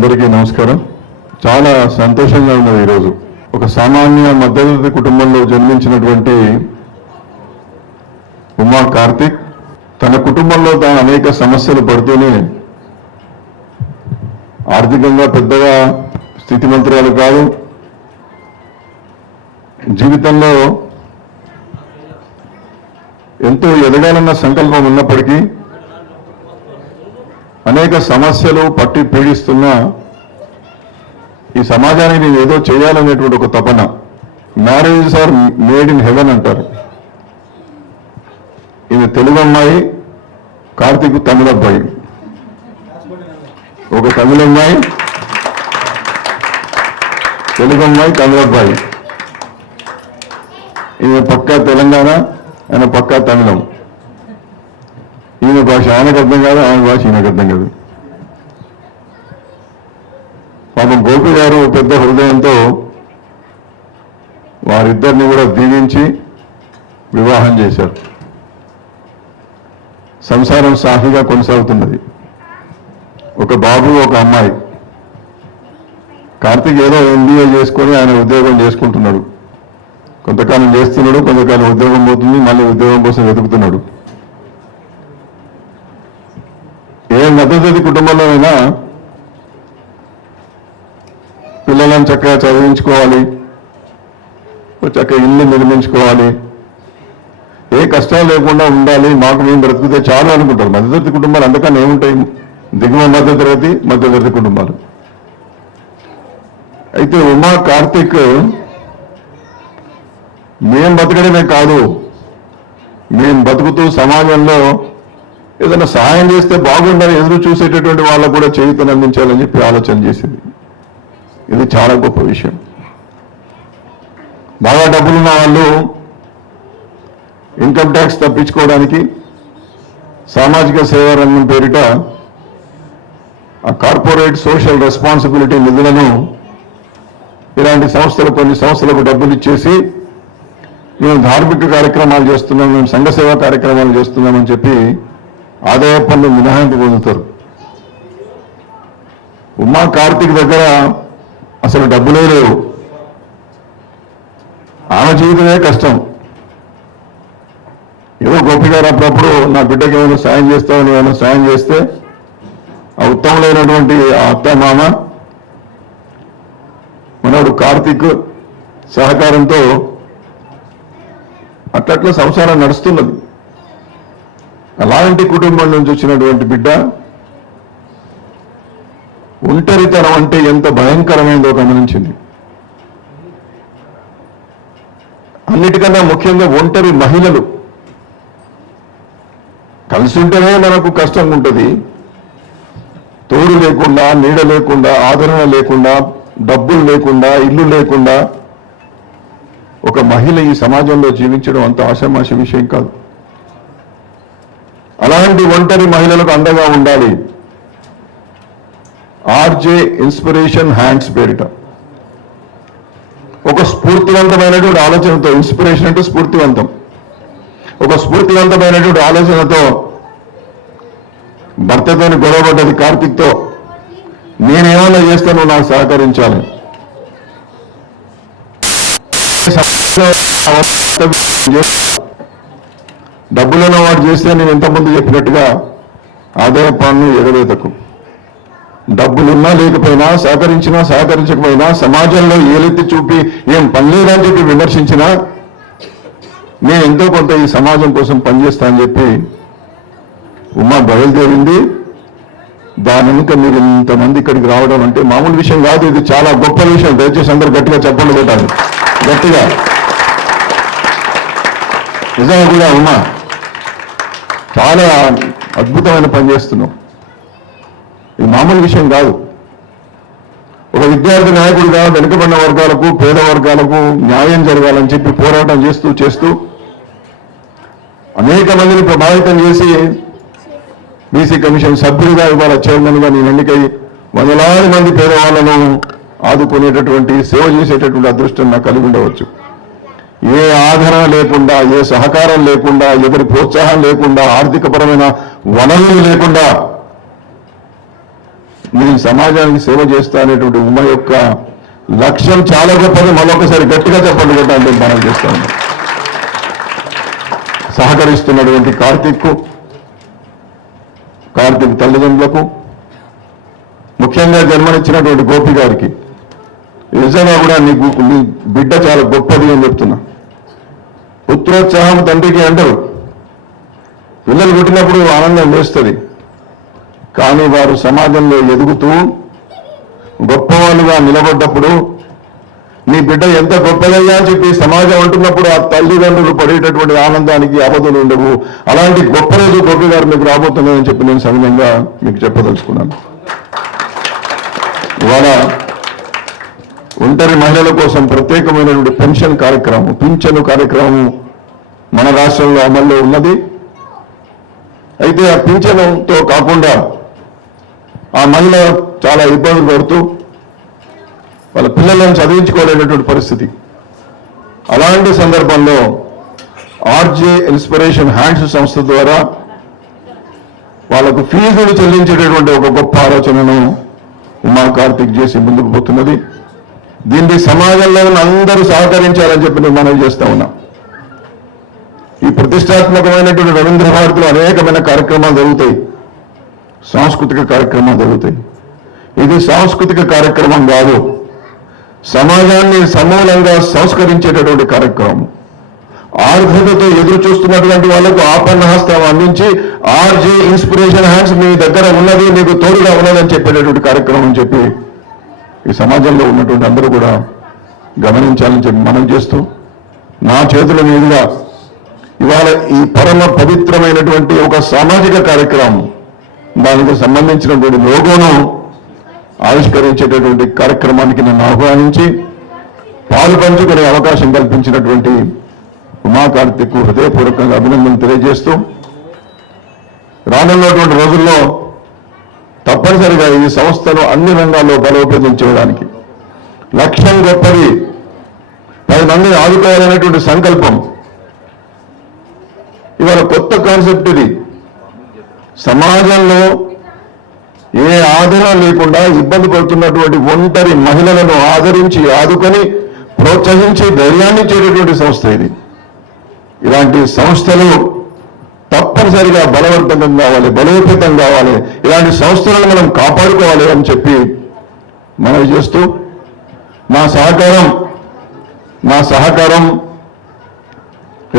అందరికీ నమస్కారం. చాలా సంతోషంగా ఉన్నది ఈరోజు. ఒక సామాన్య మధ్యతరగతి కుటుంబంలో జన్మించినటువంటి ఉమా కార్తిక్ తన కుటుంబంలో తాను అనేక సమస్యలు పడుతూనే ఆర్థికంగా పెద్దగా స్థితిమంత్రాలు కాదు. జీవితంలో ఎంతో ఎదగాలన్న సంకల్పం ఉన్నప్పటికీ అనేక సమస్యలు పట్టి పీడిస్తున్న ఈ సమాజానికి నేను ఏదో చేయాలనేటువంటి ఒక తపన. Marriages are made in heaven అంటారు. ఇది తెలుగు అమ్మాయి కార్తీక్ తమిళ అబ్బాయి. ఒక తమిళ అమ్మాయి తెలుగు అమ్మాయి తమిళ అబ్బాయి. ఈమె పక్కా తెలంగాణ ఆయన పక్కా తమిళం. ఈమె భాష ఆయనకు అర్థం కాదు ఆయన భాష ఈయనకు అర్థం కాదు పాపం గోపి గారు పెద్ద హృదయంతో వారిద్దరిని కూడా దీవించి వివాహం చేశారు. సంసారం సాఫీగా కొనసాగుతున్నది. ఒక బాబు ఒక అమ్మాయి. కార్తీక్ ఏదో ఎంబీఏ చేసుకొని ఆయన ఉద్యోగం చేసుకుంటున్నాడు. కొంతకాలం చేస్తున్నాడు కొంతకాలం ఉద్యోగం పోతుంది మళ్ళీ ఉద్యోగం కోసం వెతుకుతున్నాడు ఏ మధ్యతరగతి కుటుంబంలోనైనా పిల్లలను చక్కగా చదివించుకోవాలి. చక్కగా ఇల్లు నిర్మించుకోవాలి. ఏ కష్టాలు లేకుండా ఉండాలి. మాకు మేము బ్రతికితే చాలు అనుకుంటారు. మధ్యతరగతి కుటుంబాలు అందుకని ఏముంటాయి? దిగువ మధ్యతరగతి మధ్యతరగతి కుటుంబాలు. అయితే ఉమా కార్తిక్ మేం బతకడమే కాదు. మేం బతుకుతూ సమాజంలో ఏదైనా సహాయం చేస్తే బాగుండాలి. ఎదురు చూసేటటువంటి వాళ్ళకు కూడా చేయుతను అందించాలని చెప్పి ఆలోచన చేసింది. ఇది చాలా గొప్ప విషయం. బాగా డబ్బులున్న వాళ్ళు ఇన్కమ్ ట్యాక్స్ తప్పించుకోవడానికి సామాజిక సేవా రంగం పేరిట ఆ కార్పొరేట్ సోషల్ రెస్పాన్సిబిలిటీ నిధులను ఇలాంటి సంస్థలు కొన్ని సంస్థలకు డబ్బులు ఇచ్చేసి మేము ధార్మిక కార్యక్రమాలు చేస్తున్నాం మేము సంఘ సేవా కార్యక్రమాలు చేస్తున్నామని చెప్పి ఆదాయ పన్ను మినహాయింపు పొందుతారు. ఉమా కార్తీక్ దగ్గర అసలు డబ్బులే లేవు. ఆమె జీవితమే కష్టం. ఏదో గోపి గారు అప్పుడప్పుడు నా బిడ్డకి ఏమైనా సాయం చేస్తామని ఏమైనా సాయం చేస్తే ఆ ఉత్తమమైనటువంటి ఆ అత్త మామ మనోడు కార్తీక్ సహకారంతో అట్లట్లా సంసారం నడుస్తున్నది. అలాంటి కుటుంబం నుంచి వచ్చినటువంటి బిడ్డ ఒంటరితనం అంటే ఎంత భయంకరమైందో గమనించింది. అన్నిటికన్నా ముఖ్యంగా ఒంటరి మహిళలు. కలిసి ఉంటేనే మనకు కష్టంగా ఉంటుంది తోడు లేకుండా నీడ లేకుండా ఆదరణ లేకుండా డబ్బులు లేకుండా ఇల్లు లేకుండా ఒక మహిళ ఈ సమాజంలో జీవించడం అంత ఆషామాష విషయం కాదు. అలాంటి ఒంటరి మహిళలకు అండగా ఉండాలి. ఆర్జే ఇన్స్పిరేషన్ హ్యాండ్స్ పేరిట. ఒక స్ఫూర్తివంతమైనటువంటి ఆలోచనతో ఇన్స్పిరేషన్ అంటే స్ఫూర్తివంతం. ఒక స్ఫూర్తివంతమైనటువంటి ఆలోచనతో భర్తతోని గొడవపడ్డది కార్తిక్తో నేనేమన్నా చేస్తాను నాకు సహకరించాలి. డబ్బులను వాడు చేస్తే. నేను ఇంతకుముందు చెప్పినట్టుగా ఆదాయ పన్ను ఎగవేతకు. డబ్బులున్నా లేకపోయినా సహకరించినా సహకరించకపోయినా సమాజంలో ఏలెత్తి చూపి ఏం పనిలేదని చెప్పి విమర్శించినా నేను ఎంతో కొంత ఈ సమాజం కోసం పనిచేస్తా అని చెప్పి ఉమా బయలుదేరింది. దాని వెనుక మీరు ఇంతమంది ఇక్కడికి రావడం అంటే మామూలు విషయం కాదు ఇది చాలా గొప్ప విషయం. దయచేసి అందరూ గట్టిగా చెప్పండి పెట్టాలి గట్టిగా. నిజంగా కూడా ఉమా చాలా అద్భుతమైన పని చేస్తున్నాం మామూలు విషయం కాదు. ఒక విద్యార్థి నాయకుడిగా వెనుకబడిన వర్గాలకు పేద వర్గాలకు న్యాయం జరగాలని చెప్పి పోరాటం చేస్తూ చేస్తూ అనేక మందిని ప్రభావితం చేసి బీసీ కమిషన్ సభ్యులుగా ఇవాళ చైర్మన్గా నేను ఎన్నికై వందలాది మంది పేదవాళ్ళను ఆదుకునేటటువంటి సేవ చేసేటటువంటి అదృష్టం నాకు కలిగి ఉండవచ్చు. ఏ ఆధారణ లేకుండా ఏ సహకారం లేకుండా ఎవరి ప్రోత్సాహం లేకుండా ఆర్థికపరమైన వనరులు లేకుండా నేను సమాజానికి సేవ చేస్తా అనేటువంటి ఉమ యొక్క లక్ష్యం చాలా గొప్పది. మరొకసారి గట్టిగా చెప్పండి కదా అంటే మనం చేస్తాను సహకరిస్తున్నటువంటి కార్తీక్ కార్తీక్ తల్లిదండ్రులకు ముఖ్యంగా జన్మనిచ్చినటువంటి గోపి గారికి నిజంగా కూడా నీకు నీ బిడ్డ చాలా గొప్పది అని చెప్తున్నా. పుత్రోత్సాహం తండ్రికి అంటారు. పిల్లలు పుట్టినప్పుడు ఆనందం వేస్తుంది కానీ వారు సమాజంలో ఎదుగుతూ గొప్పవాళ్ళుగా నిలబడ్డప్పుడు నీ బిడ్డ ఎంత గొప్పదయ్యా అని చెప్పి సమాజం అంటున్నప్పుడు ఆ తల్లిదండ్రులు పడేటటువంటి ఆనందానికి అవధులు ఉండవు. అలాంటి గొప్ప రోజు గొప్ప గారు మీకు రాబోతున్నాయని చెప్పి నేను సవినంగా మీకు చెప్పదలుచుకున్నాను. ఇవాళ ఒంటరి మహిళల కోసం ప్రత్యేకమైనటువంటి పెన్షన్ కార్యక్రమం పింఛను కార్యక్రమం మన రాష్ట్రంలో అమల్లో ఉన్నది. అయితే ఆ పింఛనంతో కాకుండా ఆ మహిళ చాలా ఇబ్బందులు పడుతూ వాళ్ళ పిల్లలను చదివించుకోలేనటువంటి పరిస్థితి. అలాంటి సందర్భంలో ఆర్జే ఇన్స్పిరేషన్ హ్యాండ్స్ సంస్థ ద్వారా వాళ్ళకు ఫీజులు చెల్లించేటటువంటి ఒక గొప్ప ఆలోచనను ఉమా కార్తిక్ చేసి ముందుకు పోతున్నది. దీన్ని సమాజంలో ఉన్న అందరూ సహకరించాలని చెప్పి నేను చేస్తా ఉన్నా. ఈ ప్రతిష్టాత్మకమైనటువంటి రవీంద్ర భారతిలో అనేకమైన కార్యక్రమాలు జరుగుతాయి. సాంస్కృతిక కార్యక్రమాలు జరుగుతాయి. ఇది సాంస్కృతిక కార్యక్రమం కాదు. సమాజాన్ని సమూలంగా సంస్కరించేటటువంటి కార్యక్రమం. ఆర్థికతో ఎదురు చూస్తున్నటువంటి వాళ్ళకు ఆపన్న హస్తం అందించి ఆర్జే ఇన్స్పిరేషన్ హ్యాండ్స్ మీ దగ్గర ఉన్నది మీకు తోడుగా ఉన్నదని చెప్పేటటువంటి కార్యక్రమం అని చెప్పి ఈ సమాజంలో ఉన్నటువంటి అందరూ కూడా గమనించాలని చెప్పి మనం చేస్తూ నా చేతుల మీదుగా ఇవాళ ఈ పరమ పవిత్రమైనటువంటి ఒక సామాజిక కార్యక్రమం దానికి సంబంధించినటువంటి లోగోను ఆవిష్కరించేటటువంటి కార్యక్రమానికి నన్ను ఆహ్వానించి పాలు పంచుకునే అవకాశం కల్పించినటువంటి ఉమా కార్తిక్ హృదయపూర్వకంగా అభినందనలు తెలియజేస్తూ రానున్నటువంటి రోజుల్లో తప్పనిసరిగా ఈ సంస్థను అన్ని రంగాల్లో బలోపేతం చేయడానికి లక్ష్యం గొప్పది. పది మందిని ఆదుకోవాలనేటువంటి సంకల్పం. ఇవాళ కొత్త కాన్సెప్ట్ ఇది. సమాజంలో ఏ ఆదరణ లేకుండా ఇబ్బంది పడుతున్నటువంటి ఒంటరి మహిళలను ఆదరించి ఆదుకొని ప్రోత్సహించి ధైర్యాన్ని చేరేటువంటి సంస్థ ఇది. ఇలాంటి సంస్థలు తప్పనిసరిగా బలవంతం కావాలి బలోపేతం కావాలి. ఇలాంటి సంస్థలను మనం కాపాడుకోవాలి అని చెప్పి మనవి చేస్తూ నా సహకారం నా సహకారం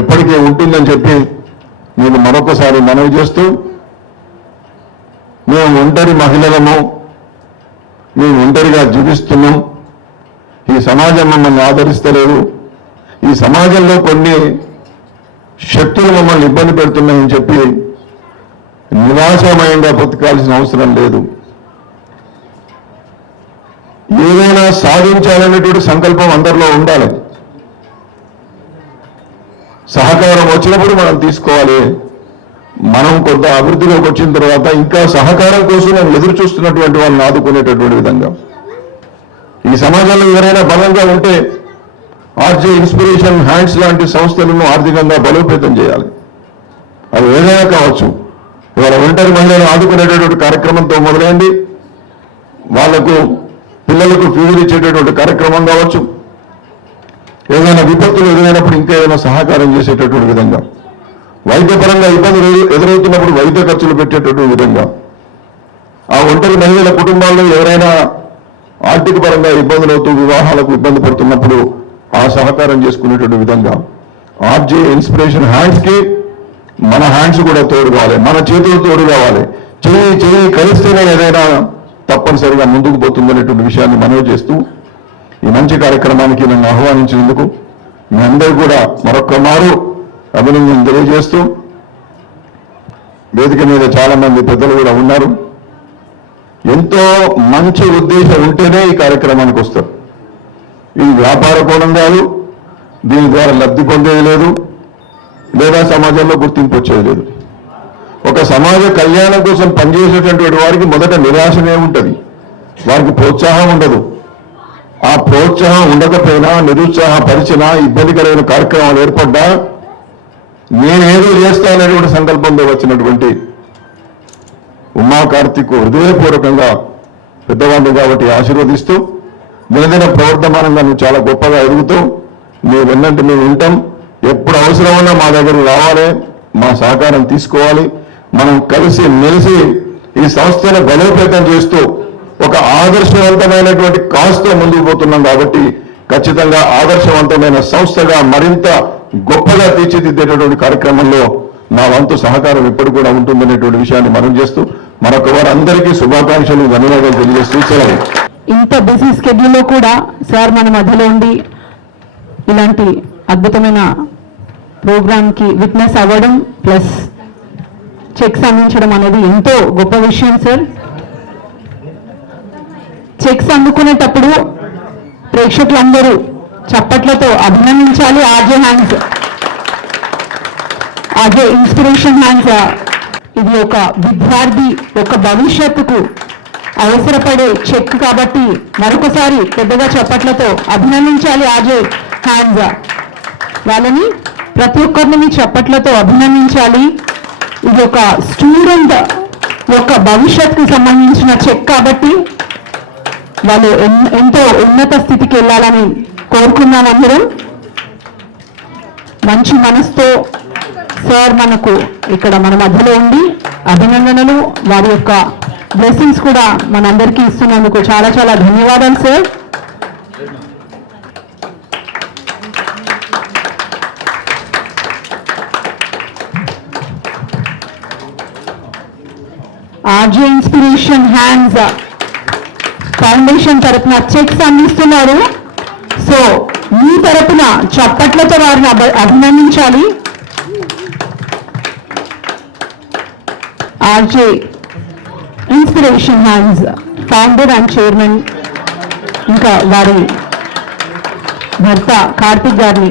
ఎప్పటికీ ఉంటుందని చెప్పి నేను మరొకసారి మనవి చేస్తూ మేము ఒంటరి మహిళలము మేము ఒంటరిగా జీవిస్తున్నాం. ఈ సమాజం మమ్మల్ని ఆదరిస్తలేదు. ఈ సమాజంలో కొన్ని శక్తులు మమ్మల్ని ఇబ్బంది పెడుతున్నాయని చెప్పి నిరాశమయంగా బతకాల్సిన అవసరం లేదు. ఏదైనా సాధించాలనేటువంటి సంకల్పం అందరిలో ఉండాలి. సహకారం వచ్చినప్పుడు మనం తీసుకోవాలి. మనం కొంత అభివృద్ధిలోకి వచ్చిన తర్వాత ఇంకా సహకారం కోసం మనం ఎదురు చూస్తున్నటువంటి వాళ్ళని ఆదుకునేటటువంటి విధంగా. ఈ సమాజంలో ఎవరైనా బలంగా ఉంటే ఆర్జే ఇన్స్పిరేషన్ హ్యాండ్స్ లాంటి సంస్థలను ఆర్థికంగా బలోపేతం చేయాలి. అది ఏదైనా కావచ్చు. ఇవాళ ఒంటరి మహిళలను ఆదుకునేటటువంటి కార్యక్రమంతో మొదలైంది. వాళ్ళకు పిల్లలకు ఫీజులు ఇచ్చేటటువంటి కార్యక్రమం కావచ్చు. ఏదైనా విపత్తులు ఎదురైనప్పుడు ఇంకా ఏదైనా సహకారం చేసేటటువంటి విధంగా. వైద్యపరంగా ఇబ్బందులు ఎదురవుతున్నప్పుడు వైద్య ఖర్చులు పెట్టేటటువంటి విధంగా. ఆ ఒంటరి మహిళల కుటుంబాల్లో ఎవరైనా ఆర్థిక పరంగా ఇబ్బందులు అవుతూ వివాహాలకు ఇబ్బంది పడుతున్నప్పుడు ఆ సహకారం చేసుకునేటువంటి విధంగా. ఆర్జే ఇన్స్పిరేషన్ హ్యాండ్స్కి మన హ్యాండ్స్ కూడా తోడు కావాలి. మన చేతులు తోడు కావాలి. చెయ్యి చెయ్యి కలిస్తేనే ఏదైనా తప్పనిసరిగా ముందుకు పోతుందనేటువంటి విషయాన్ని మనవి చేస్తూ ఈ మంచి కార్యక్రమానికి నన్ను ఆహ్వానించినందుకు మీ అందరూ కూడా మరొక్క మారు అభినందన తెలియజేస్తూ వేదిక మీద చాలా మంది పెద్దలు కూడా ఉన్నారు. ఎంతో మంచి ఉద్దేశం ఉంటేనే ఈ కార్యక్రమానికి వస్తారు. ఇది వ్యాపార కోణం కాదు దీని ద్వారా లబ్ధి పొందేది లేదు లేదా సమాజంలో గుర్తింపు వచ్చేది లేదు. ఒక సమాజ కళ్యాణం కోసం పనిచేసేటటువంటి వారికి మొదట నిరాశనే ఉంటుంది. వారికి ప్రోత్సాహం ఉండదు. ఆ ప్రోత్సాహం ఉండకపోయినా నిరుత్సాహపరిచినా ఇబ్బందికరమైన కార్యక్రమాలు ఏర్పడ్డా చేస్తాననేటువంటి సంకల్పంతో వచ్చినటువంటి ఉమా కార్తిక్ హృదయపూర్వకంగా పెద్దవాళ్ళు కాబట్టి ఆశీర్వదిస్తూ దినదిన ప్రవర్తమానంగా నువ్వు చాలా గొప్పగా ఎదుగుతూ నీ వెన్నంటే మేము ఉంటాం ఎప్పుడు అవసరమన్నా మా దగ్గర రావాలి మా సహకారం తీసుకోవాలి. మనం కలిసి మెలిసి ఈ సంస్థను బలోపేతం చేస్తూ ఒక ఆదర్శవంతమైనటువంటి కాస్తో ముందుకు పోతున్నాం కాబట్టి ఖచ్చితంగా ఆదర్శవంతమైన సంస్థగా మరింత గొప్పగా తీర్చిదిద్దేటటువంటి కార్యక్రమంలో నా వంతు సహకారం ఎప్పుడు కూడా ఉంటుందనేటువంటి విషయాన్ని మనం చేస్తూ మరొక వారందరికీ శుభాకాంక్షలు ధన్యవాదాలు తెలియజేస్తూ సెలవు. ఇంత బిజీ స్కెడ్యూల్లో కూడా సార్ మన మధ్యలో ఉండి ఇలాంటి అద్భుతమైన ప్రోగ్రామ్కి విట్నెస్ అవ్వడం ప్లస్ చెక్స్ అందించడం అనేది ఎంతో గొప్ప విషయం సార్. చెక్స్ అందుకునేటప్పుడు ప్రేక్షకులందరూ చప్పట్లతో అభినందించాలి RJ hands. RJ inspiration hands ఇది ఒక విద్యార్థి ఒక భవిష్యత్తుకు అవసరపడే చెక్ కాబట్టి మరొకసారి పెద్దగా చప్పట్లతో అభినందించాలి ఆర్జే హ్యాండ్స్ వాళ్ళని ప్రతి ఒక్కరిని చప్పట్లతో అభినందించాలి. ఇది ఒక స్టూడెంట్ యొక్క భవిష్యత్తుకు సంబంధించిన చెక్ కాబట్టి వాళ్ళు ఎన్- ఎంతో ఉన్నత స్థితికి వెళ్ళాలని కోరుకున్నాం అందరం మంచి మనసుతో సార్ మనకు ఇక్కడ మన మధ్యలో ఉండి అభినందనలు. వారి యొక్క బ్లెస్సింగ్స్ కూడా మనందరికీ ఇస్తున్నందుకు చాలా చాలా ధన్యవాదాలు sir. RJ inspiration hands foundation తరపున చెక్స్ అందిస్తున్నారు. సో మీ తరపున చప్పట్లతో వారిని అభినందించాలి. RJ inspiration hands founder and chairman ఇంకా వారి భర్త కార్తిక్ గారిని